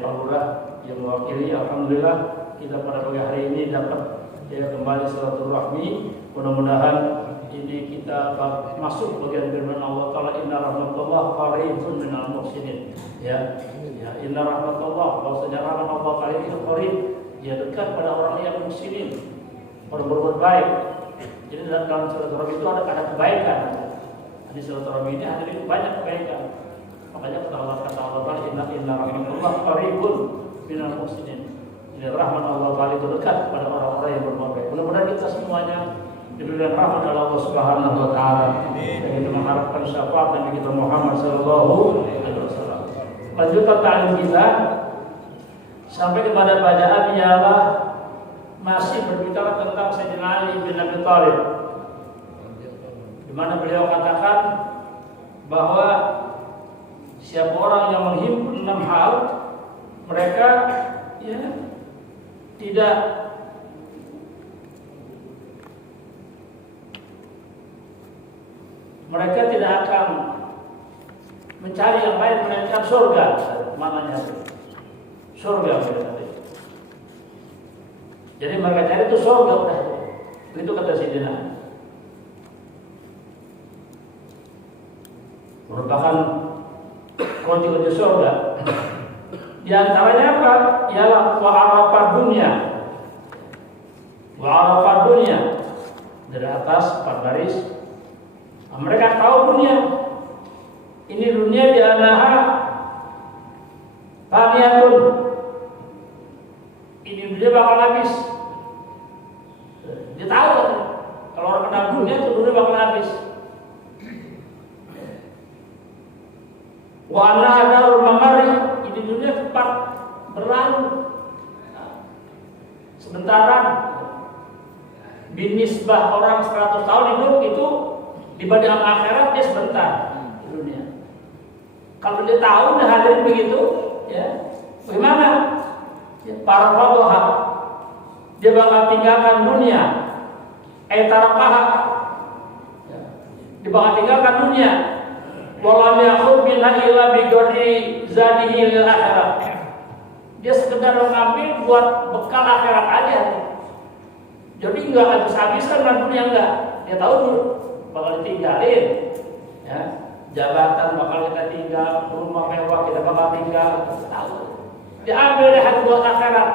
Pak Lurah yang mewakili. Alhamdulillah kita pada pagi hari ini dapat kembali silaturahmi. Mudah-mudahan ini kita masuk bagian firman Allah Taala, inna rahmatullah qaribun minal muhsinin. Ya, inna rahmatullah, bahwasanya rahmat Allah qarib, dia dekat pada orang yang muhsinin, orang berbuat baik. Jadi dalam silaturahmi itu ada kebaikan. Di silaturahmi ini ada banyak kebaikan. Makanya kata Allah Taala, inna rahmatullah qaribun minal muhsinin. Jadi rahmat Allah Taala itu dekat pada orang-orang yang berbuat baik. Mudah-mudahan kita semuanya diberikan rahmat oleh Allah Subhanahu wa taala. Dan kita mengharapkan syafaat Nabi kita Muhammad sallallahu alaihi wasallam. Lanjutkan ta'lim kita sampai kepada bacaan ialah masih berbicara tentang Sayyidina Ali bin Abi Thalib. Di mana beliau katakan bahwa siapa orang yang menghimpun 6 hal, mereka tidak akan mencari yang lain melainkan surga. Maknanya surga. Jadi mereka cari itu surga udah. Begitu kata Sayyidina. Merupakan kunci-kunci surga. Di antaranya apa? Ialah wa'arafat dunia. Wa'arafat dunia. Dari atas 4 baris. Mereka tahu dunia. Ini dunia di anaha faniyatun. Ini dunia bakal habis. Dia tahu kalau orang kenal dunia itu dunia bakal habis. Wa anaha darul mamari. Ini dunia cepat berlalu. Sementara binisbah orang 100 tahun hidup itu dibanding akhirat dia sebentar di dunia. Kalau dia tahu dan hadirin begitu, ya, bagaimana? Ya, para fadoha dia bakal tinggalkan dunia. Tarakaha, ya, dia bakal tinggalkan dunia. Walam yakhud minha illa bi gharri zadihi lil akhirat. Dia sekedar mengambil buat bekal akhirat aja. Jadi enggak habis-habisan dengan dunia enggak. Dia tahu dulu bakal ditinggalin, ya, jabatan bakal kita tinggal, rumah mewah kita bakal tinggal, tahu. Diambil deh hati buat akhirat.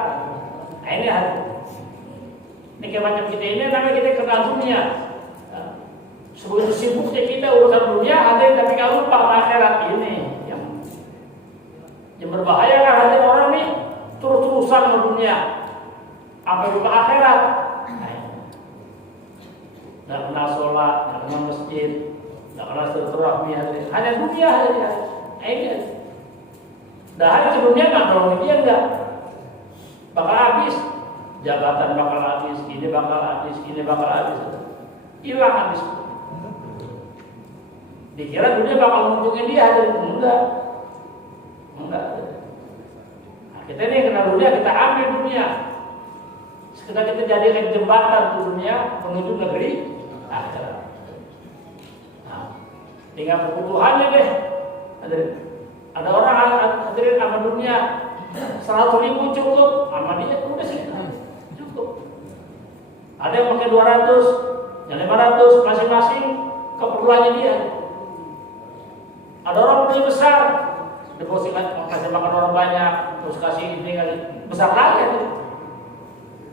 Nah, ini hati. Ini kayak macam kita ini namanya kita kenal dunia. Sebelum sibuknya kita urusan dunia, hati tapi kalau lupa akhirat ini yang berbahaya kan hati orang nih terus-terusan sama dunia, apa lupa akhirat. Tidak kenal sholat, tidak kenal masjid, tidak kenal silaturahmi, hanya dunia saja. Ini, dah hari dunia nggak nolongin dia enggak, bakal habis, jabatan bakal habis, ini bakal habis, hilang habis. Dikira dunia bakal menguntungin dia, enggak. Nah, kita ini kenal dunia, kita ambil dunia. Sekedar kita jadikan jembatan ke dunia menuju negeri akhirat. Nah, tinggal kebutuhannya deh. Ada orang hadirin sama dunia 100.000 cukup, sama dia udah sih cukup. Ada yang pakai 200, yang 500 masing-masing keperluannya dia. Ada orang punya besar, depositkan kasih makan orang banyak, terus kasih ini kali besar lagi.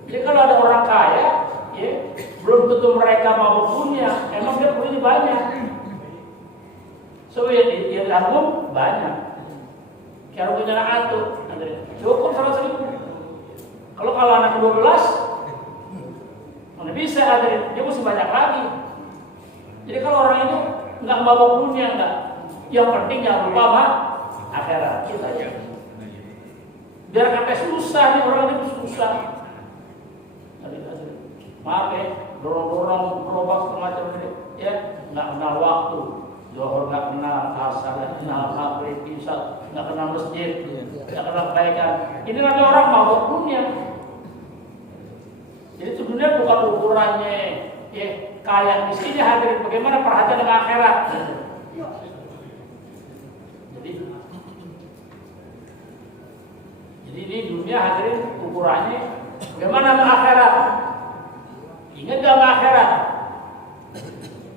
Jadi kalau ada orang kaya, ya, belum tentu mereka mau punya, emang dia punya banyak. So ya dia tanggung banyak. Kalau punya anak tuh, cukup 100.000. Kalau anak 12, mana bisa ada, dia mesti banyak lagi. Jadi kalau orang itu nggak mau punya nggak, yang penting jangan lupa mah akhirat kita aja. Biar kata susah nih orang itu susah. Maaf ya, dorong-dorong berubah semacam ini, ya nggak kenal waktu, zuhur nggak kenal, asar nggak kenal, maghrib, isya nggak kenal masjid, nggak kenal kebaikan. Ini namanya orang mabuk dunia. Jadi sebenarnya bukan ukurannya, ya kaya miskinnya hadirin, bagaimana perhatian dengan akhirat. Jadi Jadi ini dunia hadirin ukurannya bagaimana ke akhirat. Ingat gak ke akhirat?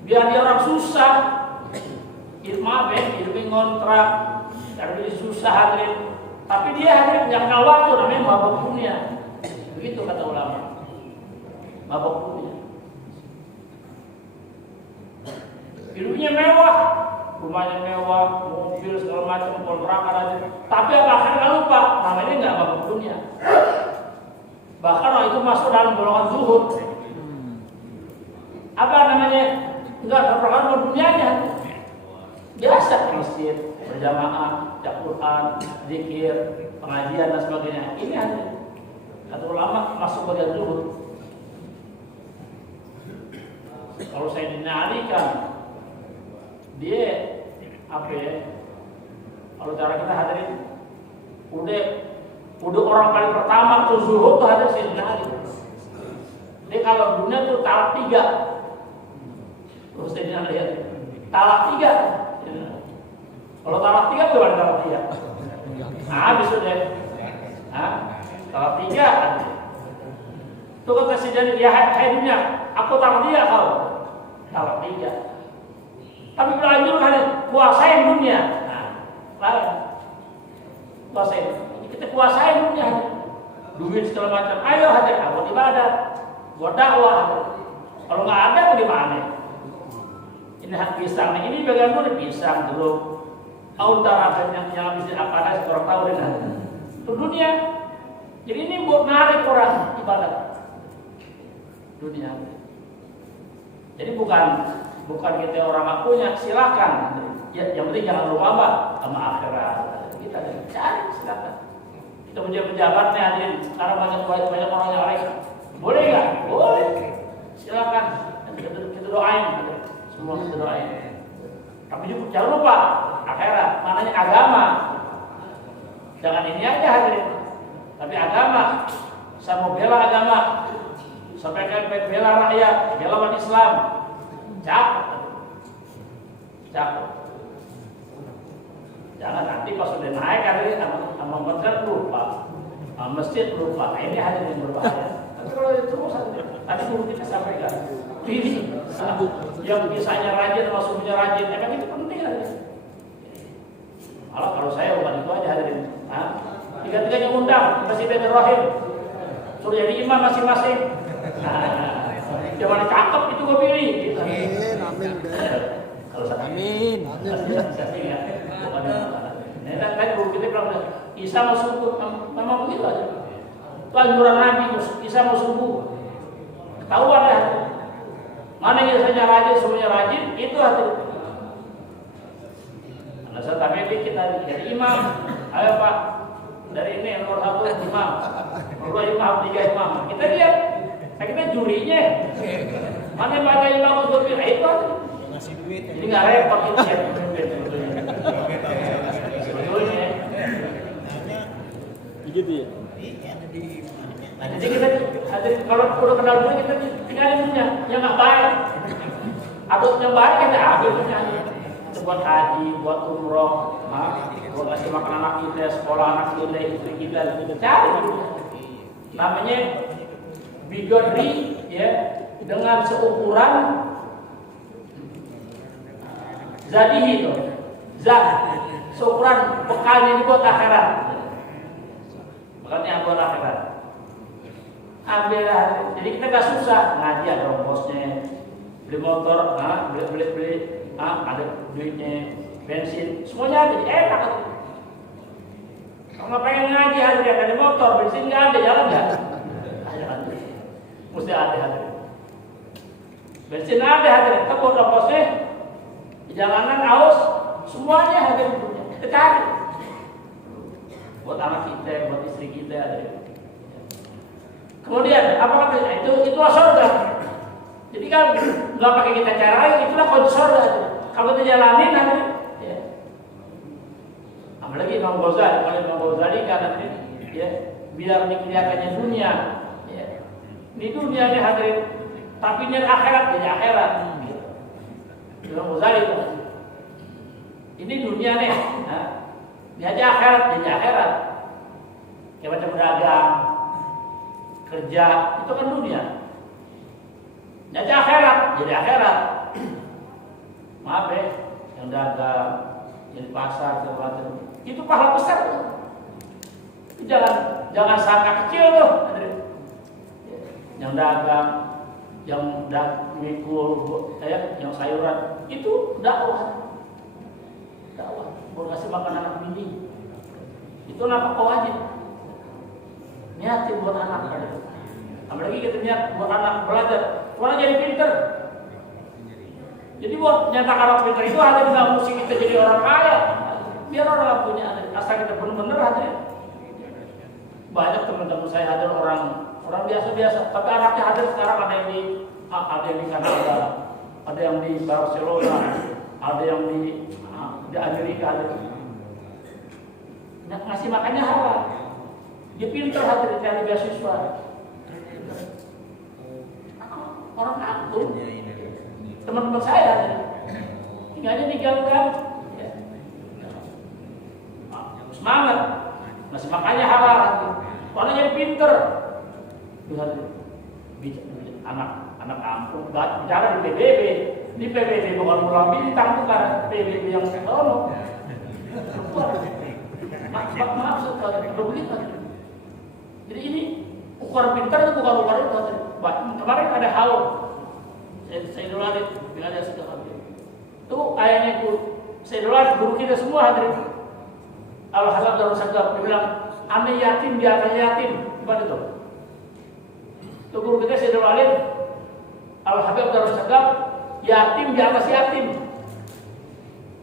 Biar dia orang susah, hidupnya ngontrak, jadi susah hadirin. Tapi dia hadirin jangka waktu namanya mabuk dunia. Begitu kata ulama. Mabuk dunia. Hidupnya mewah, rumahnya mewah, mobil segala macam, kontrakan aja. Tapi akhirnya lupa, namanya nggak mabuk dunia. Bahkan orang itu masuk dalam golongan zuhud. Apa namanya? Nggak terperangkap dunianya. Biasa ke masjid, berjamaah, baca Quran, zikir, pengajian dan sebagainya. Ini ada. Kata ulama masuk bagian zuhud. Kalau saya dinarikan, dia apa ya? Kalau cara kita hadirin, udah orang paling pertama tuh zuhud tuh hadir Sayyidina Ali. Dia kalau dunia tuh talak 3. Terus Sayyidina lihat talak 3. Kalau talak 3 gimana talak 3? Habis sudah. Talak 3. Itu kata Sayyidina, ya hai dunia, aku talak dia kau. Talak 3. Tapi berlanjut kan kuasain dunia. Lain. Kuasain. Kita kuasain dunia. Duit segala macam. Ayo hadir buat ibadah, buat dakwah. Kalau nggak ada bagaimana? Ini hak pisang. Ini bagian dulu pisang dulu. Utara yang habis apa ada seorang tahu dengan itu dunia. Jadi ini buat narik orang ibadah dunia. Jadi bukan kita orang nggak punya, silakan. Ya, yang penting jangan lupa sama akhirat. Kita cari silakan. Kita punya pejabatnya hadirin. Sekarang banyak orang yang lain. Boleh nggak? Boleh. Silakan. Kita doain. Semua kita doain. Tapi juga jangan lupa akhirat. Maknanya agama. Jangan ini aja hadirin. Tapi agama. Sama bela agama. Sampaikan bela rakyat, bela umat Islam. Cakep. Jangan nanti pas sudah naik hadirin sama masjid lupa, masjid lupa. Nah, ini hadirin yang berbahaya. Tapi kalau itu terus tadi guru kita sampaikan, ini yang kisahnya rajin, maksudnya rajin, emang itu penting hadirin. Malah kalau saya bukan itu aja hadirin. Tiga-tiganya undang Presiden Rahim, suruh jadi imam masing-masing. Jangan cakep itu gue pilih. Amin. Kalau amin. Nah, kan guru kita bilang Isa mau subuh, memang begitu aja. Itu anjuran Nabi, Isa mau subuh. Ketahuan ya. Mana yang saya rajin, semuanya rajin, itu hati. Nah, saya tanya kita jadi imam. Ayo Pak, dari ini nomor 1 imam, nomor 2 imam, 3 imam. Kita lihat. Nah, kita jurinya, mana yang ada imam untuk pilih itu aja. Jadi nggak repot itu ya. Sebetulnya. Begitu ya. Nah, jadi kita kalau udah kenal dulu kita tinggalin punya yang nggak baik. Atau yang baik kita ambil punya. Buat haji, buat umroh, buat ngasih makan anak kita, sekolah anak kita, istri kita, cari. Namanya bigotri ya, dengan seukuran zadihi itu seukuran bekalnya ini buat akhirat, bekalnya buat akhirat. Ambillah, jadi kita gak susah ngaji, ada ongkosnya, beli motor, beli ada duitnya, bensin, semuanya ada, enak. Kalau nggak pengen ngaji ada motor, bensin nggak ada, jalan nggak? Mesti ada hadirin. Bensin ada hadirin. Kita buat ongkosnya di jalanan haus, semuanya hadirin punya. Kita cari buat anak kita, buat istri kita hadirin. Kemudian apa katanya? Itulah surga. Jadi kan nggak pakai kita cari, itulah kunci surga. Kalau kita jalanin hadirin, ya. Apalagi Imam Ghazali, kalau Imam Ghazali karena ini, ya, biar dikelihatannya dunia. Ini dunia ini hadirin, tapi ini akhirat, jadi akhirat. Imam Ghazali itu. Ini dunia nih, dia aja akhirat, jadi akhirat. kerja, itu kan dunia. Jadi akhirat, maaf ya, yang dagang, yang di pasar, segala macam, itu pahala besar tuh. Jangan sangka kecil tuh, yang dagang, yang mikul, yang sayuran, itu dakwah, buat kasih makan anak bini, itu nafkah wajib, niatin buat anak, apalagi kita niat buat anak belajar, orang jadi pinter. Jadi buat nyata anak pinter itu ada di dalam musik kita jadi orang kaya, biar orang punya, asal kita benar-benar ada. Banyak teman-teman saya ada orang biasa-biasa, tapi anaknya ada sekarang, ada yang di Kanada, ada yang di Barcelona, ada yang di Amerika, ada ngasih makannya halal. Dia pintar hati cari beasiswa. Orang kampung, teman-teman saya tinggalnya di gang-gang, semangat, ngasih makannya halal. Orang jadi pintar. Anak kampung bicara di PBB bukan pulau bintang, bukan PBB yang senonoh. Maksud begitu. Jadi ini ukuran pintar itu bukan ukuran itu. Kemarin ada haul, saya dolar bila ada sudah habis. Itu ayahnya itu saya dolar guru kita semua hadir. Al-Hasan Darul Sagaf dia bilang, ame yatim di atas yatim, gimana itu? Itu guru kita saya dolar Al-Habib Darul Sagaf, yatim di atas yatim.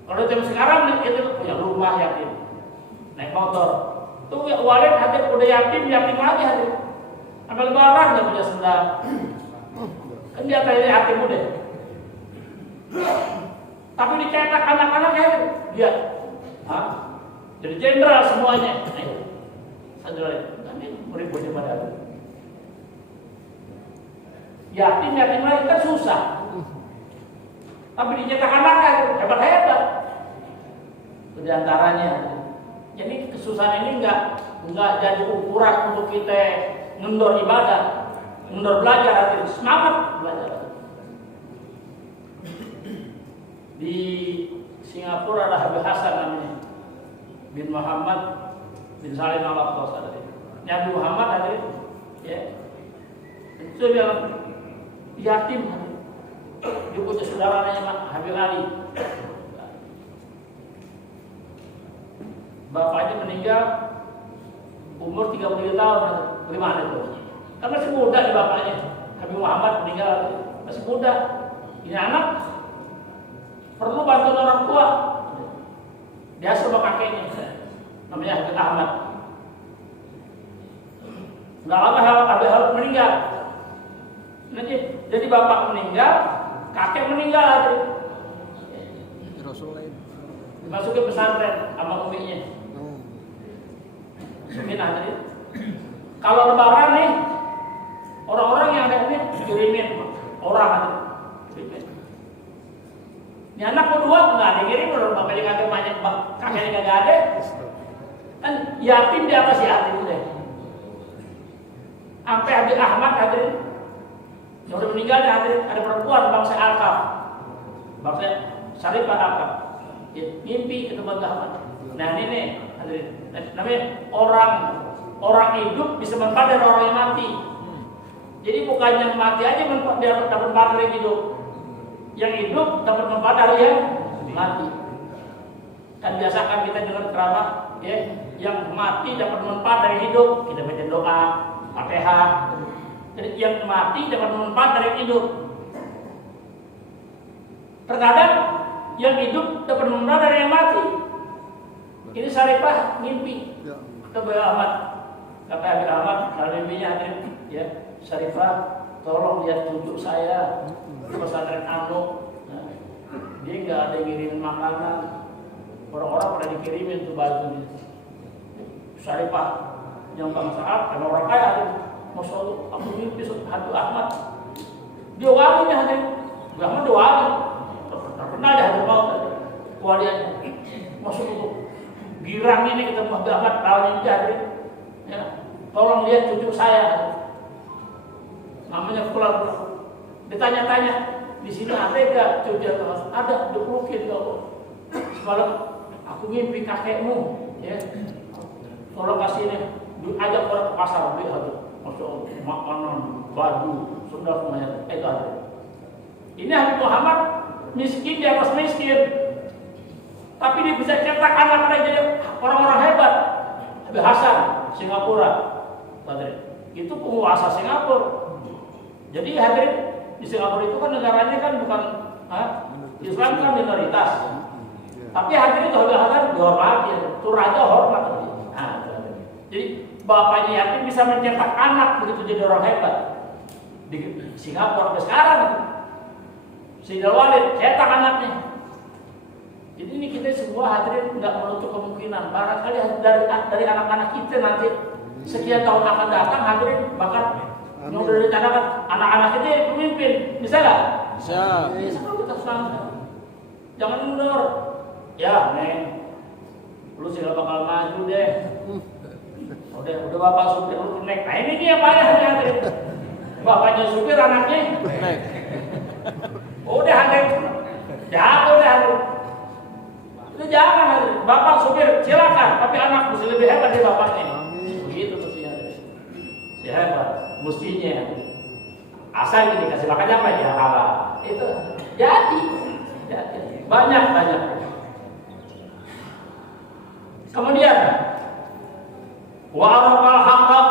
Kalau zaman sekarang itu punya rumah yatim, naik motor. Itu walid hadir udah yatim lagi hadir. Sampai lebaran nggak punya sendal. Kan dia tanya yatim udah. Tapi dicetak anak-anaknya dia, jadi jenderal semuanya. Saudara, kami meributnya pada yatim lagi kan susah. Tapi dicetak anaknya hebat. Di antaranya, jadi kesusahan ini enggak jadi ukuran untuk kita ngendor ibadah, ngendor belajar, hati semangat belajar. Di Singapura ada Habib Hasan namanya, bin Muhammad bin Salim al-Aqtas ada. Nabi Muhammad ada, ya. Itu bilang yatim, dia punya saudaranya Habib Ali. Bapaknya meninggal umur 33 tahun, bagaimana itu? Kan masih muda nih bapaknya. Habib Muhammad meninggal masih muda. Ini anak perlu bantuan orang tua. Dia sama kakeknya, namanya Habib Ahmad. Nggak lama Habib meninggal. Jadi bapak meninggal, kakek meninggal. Masuk ke pesantren sama uminya. Kalau lebaran nih, orang-orang yang ada ini kirimin orang ada. Ini anak kedua nggak ada kirim, orang bapaknya kagak banyak, kakeknya kagak ada. Kan yatim di atas yatim deh. Sampai Habib Ahmad hadirin, yang udah meninggal hadirin, ada perempuan bangsa Alkaf, bangsa Syarifah Alkaf, mimpi ketemu Habib Ahmad. Nah ini nih hadirin, namanya orang hidup bisa manfaat dari orang yang mati. Jadi bukan yang mati aja dapat manfaat dari hidup, yang hidup dapat manfaat dari yang mati. Kan biasakan kita dengar ceramah, ya, yang mati dapat manfaat dari hidup. Kita baca doa, Fatihah. Jadi yang mati dapat manfaat dari hidup. Terkadang yang hidup dapat manfaat dari yang mati. Ini Syarifah mimpi. Kata Habib Ahmad, kata Habib Ahmad, kalau mimpinya hadir, ya, Syarifah, tolong lihat tunjuk saya di pesantren Anu. Nah, dia nggak ada ngirimin makanan. Orang-orang pada dikirimin tuh baju. Syarifah yang bangsa Arab, ada orang kaya hadir. Masya Allah, aku mimpi Habib Ahmad. Dia walinya hadir. Habib Ahmad dia wali. Terkenal dia hadir maut waliannya. Masuk itu. Girang ini ketemu Habib Ahmad, tahun ini hadir. Ya, tolong lihat cucu saya. namanya fulan. Ditanya-tanya, di sini ada enggak cuci atau ada, dipelukkan kalau semalam aku mimpi kakekmu, ya. Tolong kasih ini, ajak orang ke pasar beli satu, masuk makanan, baju, sudah semuanya, itu ada. Ini Habib Muhammad miskin di atas miskin, tapi dia bisa cetak anak-anak jadi orang-orang hebat. Habib Hasan, Singapura, itu penguasa Singapura. Jadi hadirin di Singapura itu kan negaranya kan bukan Islam kan minoritas. Tapi hadirin itu Habib Hasan dihormati, itu raja hormat. Jadi bapaknya yakin bisa mencetak anak begitu jadi orang hebat di Singapura sampai sekarang. Sayyidul Walid cetak anaknya. Jadi ini kita semua hadirin tidak menutup kemungkinan barangkali dari anak-anak kita nanti sekian tahun akan datang hadirin bahkan yang sudah dicanangkan anak-anak ini pemimpin, bisa nggak? Bisa. Bisa kalau kita senang. Jangan mundur. Ya, Neng, lu sih gak bakal maju deh. Udah bapak supir lu naik. Nah ini dia payahnya hadirin. Bapaknya supir anaknya naik. Udah hadirin. Jangan udah hadirin. Itu jangan hadirin. Bapak supir silakan, tapi anak mesti lebih hebat dari bapaknya. Begitu mestinya hadirin. Si hebat mestinya. Asal ini dikasih makanya apa ya halal. Itu jadi banyak. Kemudian wa arafal haqqa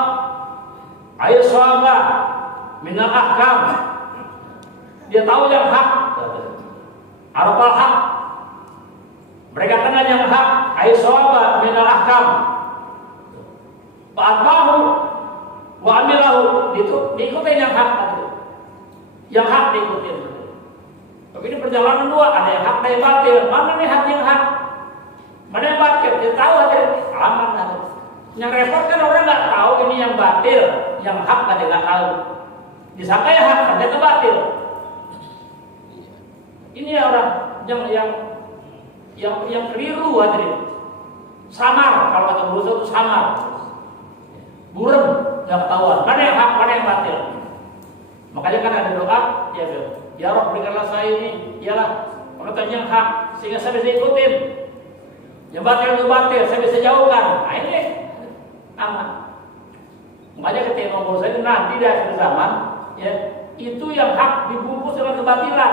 ay sawaba min al ahkam. Dia tahu yang hak. Arafal haq. Mereka kenal yang hak ay sawaba min al ahkam. Fa'atbahu wa amilahu, diikutin yang hak tadi. Yang hak diikutin. Tapi ini perjalanan dua, ada yang hak, ada yang batil. Mana nih hak yang hak? Mana yang batil? Dia tahu aja, aman aja. Yang repot kan orang nggak tahu ini yang batil, yang hak tadi nggak tahu. Disangka yang hak, ternyata batil. Ini orang yang keliru aja. Samar, kalau kata berusaha itu samar. Burem, nggak ketahuan. Mana yang hak, mana yang batil. Makanya kan ada doa, ya Rabb berikanlah saya ini, ialah pengetahuan yang hak sehingga saya bisa ikutin. Yang batil, saya bisa jauhkan. Nah ini aman. Makanya ketika ngomong saya nanti di akhir zaman, ya itu yang hak dibungkus dengan kebatilan.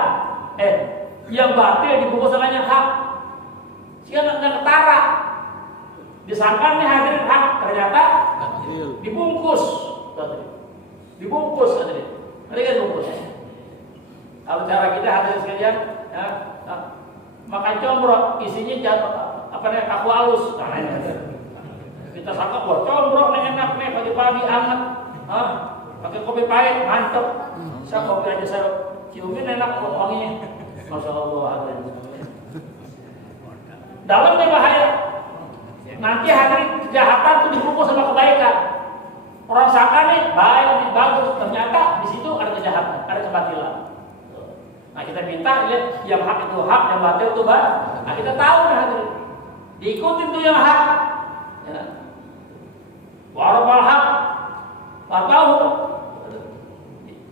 Yang batil dibungkus dengan yang hak. Sehingga nggak ketara. Disangka nih hadirin hak, ternyata dibungkus. Dibungkus hadirin. Nanti kan dibungkus. Kalau cara kita hadirin sekalian, ya, makan combrok isinya jatuh. Kaku halus. Kita sangka buat combrok nih enak nih pagi-pagi hangat. Pakai kopi pahit mantep. Saya kopi aja saya ciumin enak wanginya. Masya Allah. Dalamnya bahaya. Nanti hadirin kejahatan itu dibungkus sama kebaikan. Orang sangka nih baik, bagus, ternyata di situ ada kejahatan, ada kebatilan. Nah kita minta lihat yang hak itu hak, yang batil itu batil. Nah kita tahu nih hadirin. Diikutin tuh yang hak. Ya. Warafal hak. Tahu.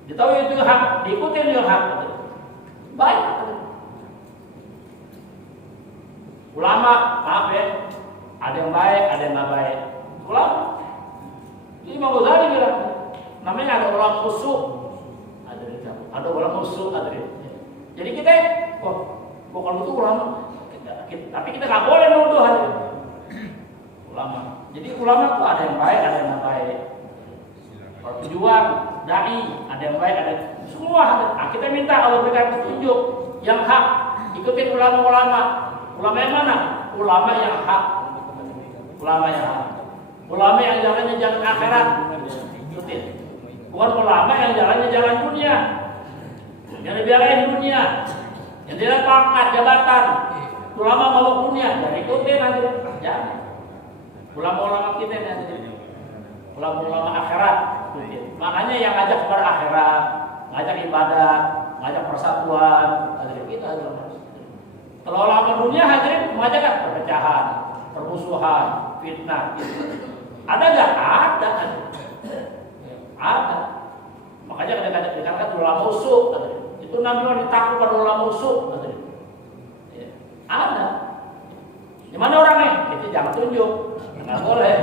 Ditahu itu hak, diikutin yang hak. Baik. Ulama, maaf ya, ada yang baik, ada yang nggak baik. Ulama. Imam Ghazali bilang, namanya ada ulama khusyuk, ada ulama khusyuk, ada. Jadi kita, kalau itu ulama. Tapi kita nggak boleh nuduh hadirin ulama. Jadi ulama itu ada yang baik, ada yang nggak baik. Kalau tujuan dai, ada yang baik, ada semua. Nah, kita minta Allah berikan petunjuk yang hak. Ikutin ulama-ulama. Ulama yang mana? Ulama yang hak. Ulama yang hak. Ulama yang jalannya jalan akhirat. Ikutin. Bukan ulama yang jalannya jalan dunia. Yang dibiarain dunia. Yang dia pangkat jabatan. Ulama mau dunia, dan ikutin nanti. Jangan. Ulama-ulama kita nanti. Ulama-ulama akhirat. Makanya yang ngajak kepada akhirat, ngajak ibadah, ngajak persatuan, kita harus. Kalau ulama dunia hadirin mengajak perpecahan, permusuhan, fitnah. Gitu. Ada nggak? Ada. Makanya ketika musuh. Itu Nabi mau takut pada ulama musuh. Ya. Ada. Di mana orangnya? Itu jangan tunjuk. Nggak boleh.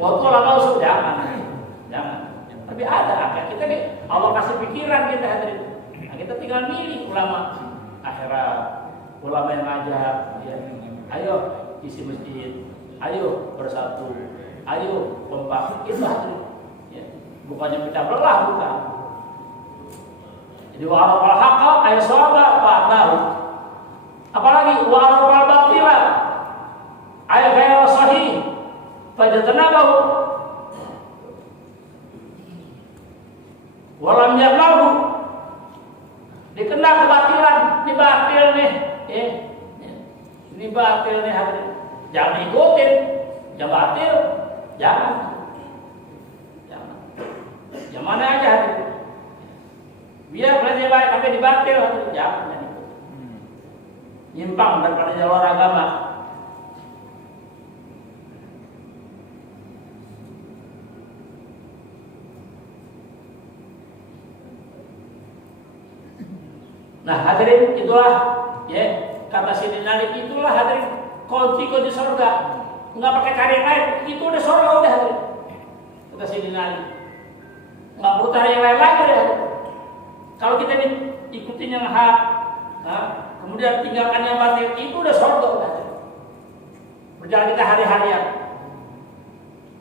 Waktu ulama musuh jangan. Tapi ada. Kita nih Allah kasih pikiran kita hadirin. Nah, kita tinggal milih ulama akhirat, ulama yang ngajak. Ya. Ayo isi masjid. Ayo bersatu. Ayo kompak. Itu hadirin. Ya. Bukannya pecah belah, bukan. Jadi wa'arafal haqqa ay shawaba fa'tahu. Apalagi wa'arafal batila ay ghairu sahih fajtanabahu wa lam ya'malu. Dikenal kebatilan, ini batil nih. Ini batil nih hadirin. Jangan ikutin. Yang batil jangan. Yang mana aja hadirin. Biar belajar baik sampai dibatil, jangan ikut. Nyimpang daripada jalur agama. Nah hadirin, itulah ya kata Sayyidina Ali, itulah hadirin kunci surga. Enggak pakai cari yang lain, itu udah surga udah hadirin. Kata Sayyidina Ali, enggak perlu cari yang lain lagi deh. Kalau kita ikutin yang hak, kemudian tinggalkan yang batil, itu udah surga udah. Berjalan kita hari-harian.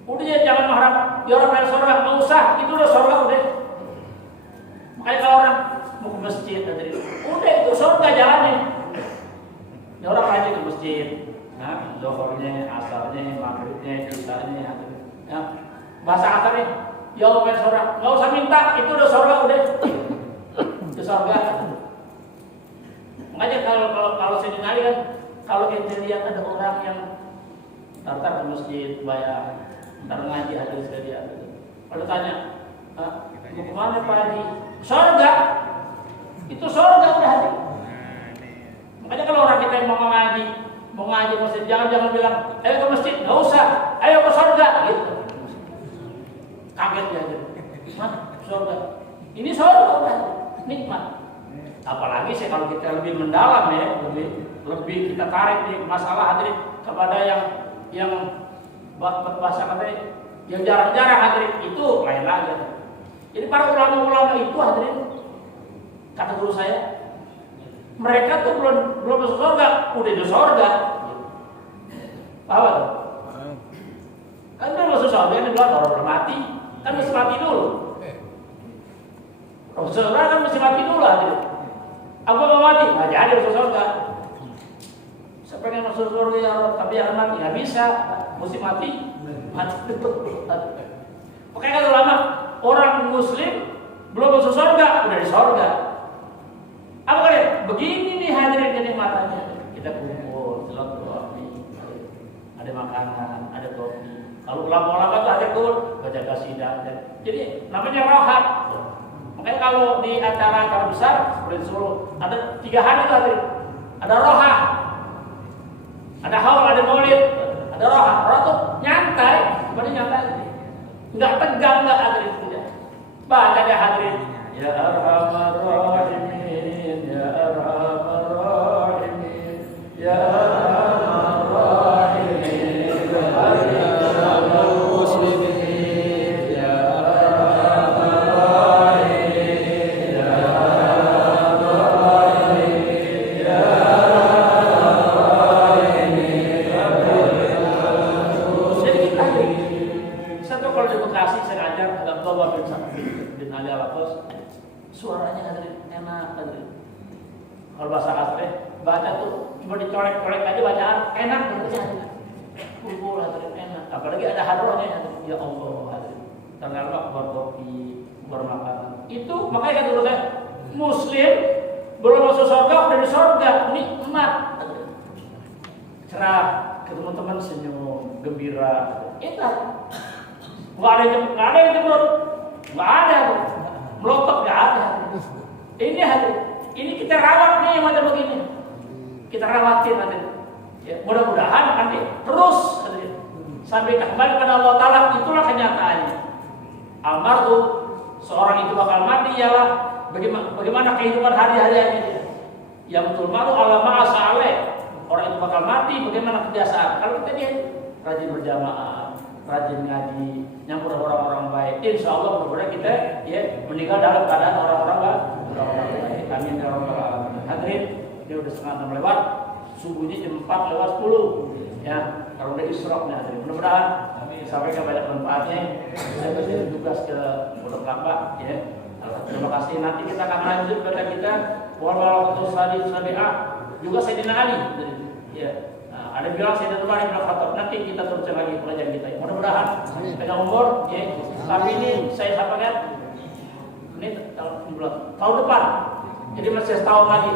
Udah ya jangan mengharap ya orang yang surga, nggak usah, itu udah surga udah. Makanya kalau orang mau ke masjid, udah itu surga jalannya. Ya orang rajin ke masjid, zuhurnya, asarnya, maghribnya, isyanya, ya. Bahasa asarnya, ya Allah yang surga, nggak usah minta, itu udah surga udah. Ke surga. Makanya kalau Sayyidina Ali kan, kalau ente lihat ada orang yang datang ke masjid bayar, ntar ngaji hadis sekalian. Kalau tanya, mau kemana Pak Haji? Surga. Itu surga udah hati. Makanya kalau orang kita yang mau ngaji masjid, jangan bilang, ayo ke masjid, nggak usah, ayo ke surga, gitu. Kaget dia aja. Mana surga? Ini surga udah. Nikmat. Apalagi sih kalau kita lebih mendalam ya, lebih kita tarik nih masalah hadirin kepada yang bahasa katanya yang jarang-jarang hadirin, itu lain lagi. Jadi para ulama-ulama itu hadirin, kata guru saya, mereka tuh belum masuk surga, udah di surga. Paham? Kan belum masuk surga, ini belum orang mati, kan mesti mati dulu. Saudara kan mesti mati dulu aja. Aku mau mati, nggak jadi masuk surga. Saya pengen masuk surga ya Allah, tapi jangan mati, nggak bisa, mesti mati. Makanya kata ulama, orang Muslim belum masuk surga, udah di surga. Apa kalian? Begini nih hadirin kenikmatannya. Kita kumpul, silaturahmi, ada makanan, ada kopi. Kalau ulama-ulama tuh ada kumpul, baca qasidah. Jadi namanya rohat. Makanya kalau di acara besar seperti Solo ada 3 hari tadi, ada roha, ada haul, ada maulid, ada roha. Roha tuh nyantai, seperti nyantai, nggak tegang, nggak hadirin tidak. Baca deh hadirin, ya arhamar rahimin, ya arhamar rahimin, ya arhamar rahimin, ya arhamar muslimin, ya arhamar rahimin, ya arhamar rahimin, ya arhamar rahimin, ya arhamar. Jadi kita satu kalau di Bekasi saya ngajar ada Abdullah bin Ali Al-Aqas, suaranya hadirin enak hadirin. Kalau bahasa kasarnya baca tuh cuma dicolek-colek aja bacaan enak gitu. Kumpul hadirin enak. Apalagi ada hadrohnya hadirin. Ya Allah hadirin. Tanggal berkopi, bermakanan. Itu makanya kata dulu saya, Muslim belum masuk surga udah di surga, nikmat. Cerah, ketemu teman senyum, gembira. Itu nggak ada yang cemberut, nggak ada tuh, melotot nggak ada. Ini hadirin. Ini kita rawat nih yang macam begini. Kita rawatin nanti. Ya, mudah-mudahan nanti terus sampai kembali kepada Allah Ta'ala. Itulah kenyataannya. Almarhum seorang itu bakal mati ialah bagaimana kehidupan hari-hari ini. Yang betul malu alama asale, orang itu bakal mati, bagaimana kebiasaan. Kalau kita dia rajin berjamaah, rajin ngaji, nyampur orang-orang baik, insya Allah mudah-mudahan kita ya meninggal dalam keadaan orang-orang baik. Amin ya rabbal alamin. Hadirin, ini udah setengah 6 lewat, subuhnya jam 4 lewat 10. Ya, kalau udah isyraq nih hadirin. Mudah-mudahan sampaikan banyak manfaatnya. Saya kasih tugas ke Pondok Kelapa ya. Terima kasih. Nanti kita akan lanjut pada kita wal-walatul sabi'ah juga Sayyidina Ali. Ya. Nah, ada bilang Sayyidina Umar bin Khattab. Nanti kita teruskan lagi pelajaran kita. Mudah-mudahan dengan umur ya. Tapi ini saya sampaikan ini tahun depan. Jadi masih setahun lagi.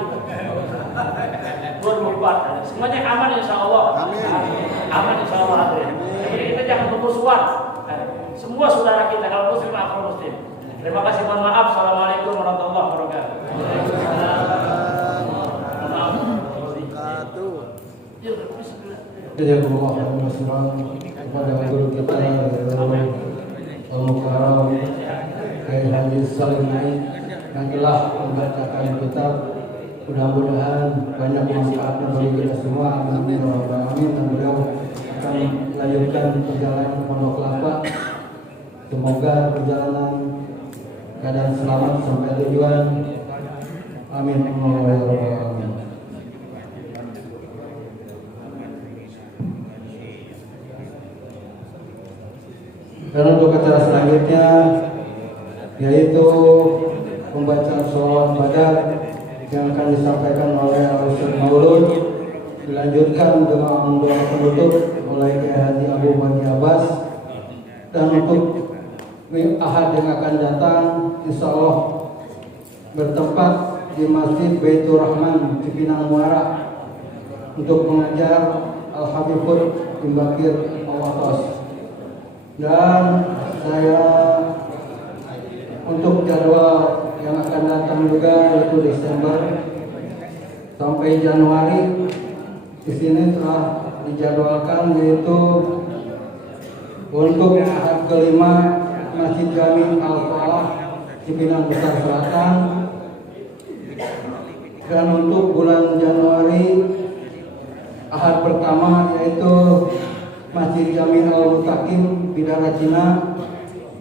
2004. Semuanya aman insyaallah. Aman insyaallah hadirin. Jadi kita jangan bermusuhan. Semua saudara kita kalau muslim akal muslim. Terima kasih, mohon maaf. Assalamualaikum warahmatullahi wabarakatuh. Jazakumullah khairan kepada guru kita Al-Mukarram Kiai Haji Salim Naik yang telah membacakan kitab. Mudah-mudahan banyak manfaatnya bagi kita semua. Amin ya rabbal alamin. Dan beliau akan melanjutkan perjalanan Pondok Kelapa. Semoga perjalanan keadaan selamat sampai tujuan. Amin ya rabbal alamin. Dan untuk acara selanjutnya yaitu pembacaan sholawat badar yang akan disampaikan oleh Al-Ustaz Maulud, dilanjutkan dengan doa penutup oleh Kiai Haji Abu Bani Abbas. Dan untuk Ahad yang akan datang insya Allah bertempat di Masjid Baitur Rahman Cipinang Muara untuk mengajar Al-Habibur Imbakir Awatos. Dan saya untuk jadwal yang akan datang juga yaitu Desember sampai Januari di sini telah dijadwalkan yaitu untuk Ahad kelima Masjid Jami Al-Falah Cipinang Besar Selatan, dan untuk bulan Januari Ahad pertama yaitu Masjid Jami Al-Mutakim Bidara Cina,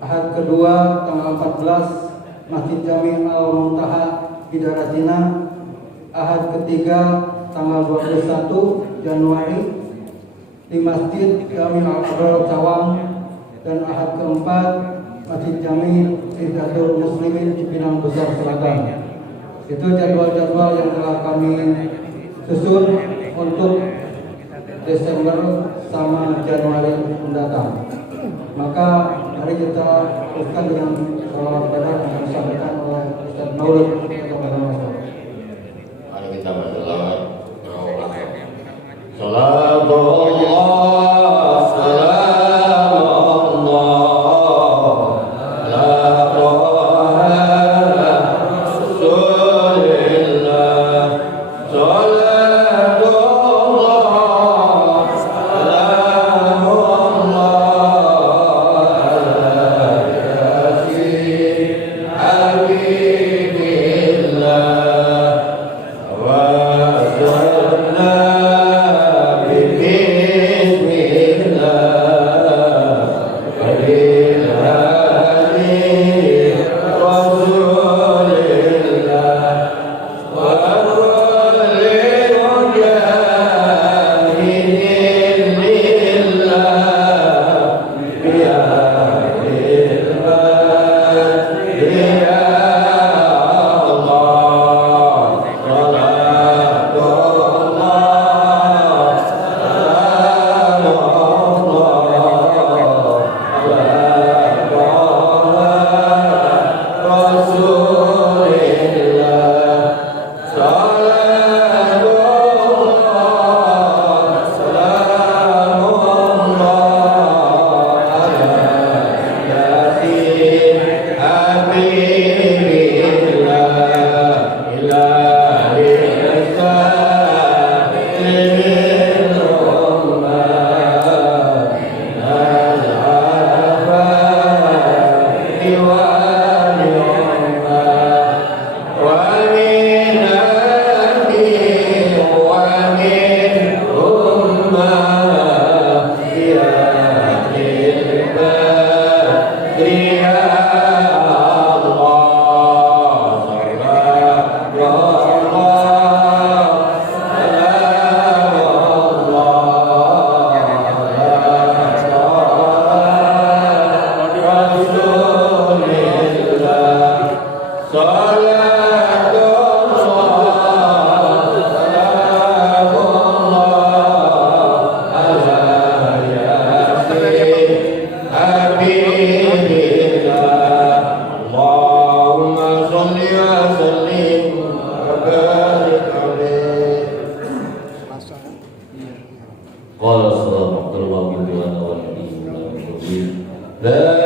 Ahad kedua tanggal 14 Masjid Jami Al-Muntaha Bidara Cina, Ahad ketiga tanggal 21 Januari di Masjid Jami Al-Abrar Cawang, dan Ahad keempat Masjid Jami Irdatul Muslimin Cipinang Besar Selatan. Itu jadwal-jadwal yang telah kami susun untuk Desember sama Januari mendatang. Maka mari kita teruskan dengan sholawat badar yang disampaikan oleh Ustaz Maulud kepada masyarakat. Mari kita berselawat. Salatullah Habibillah اللهم صل وسلم وبارك عليه. قال صلى الله عليه وسلم لا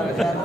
Dokter.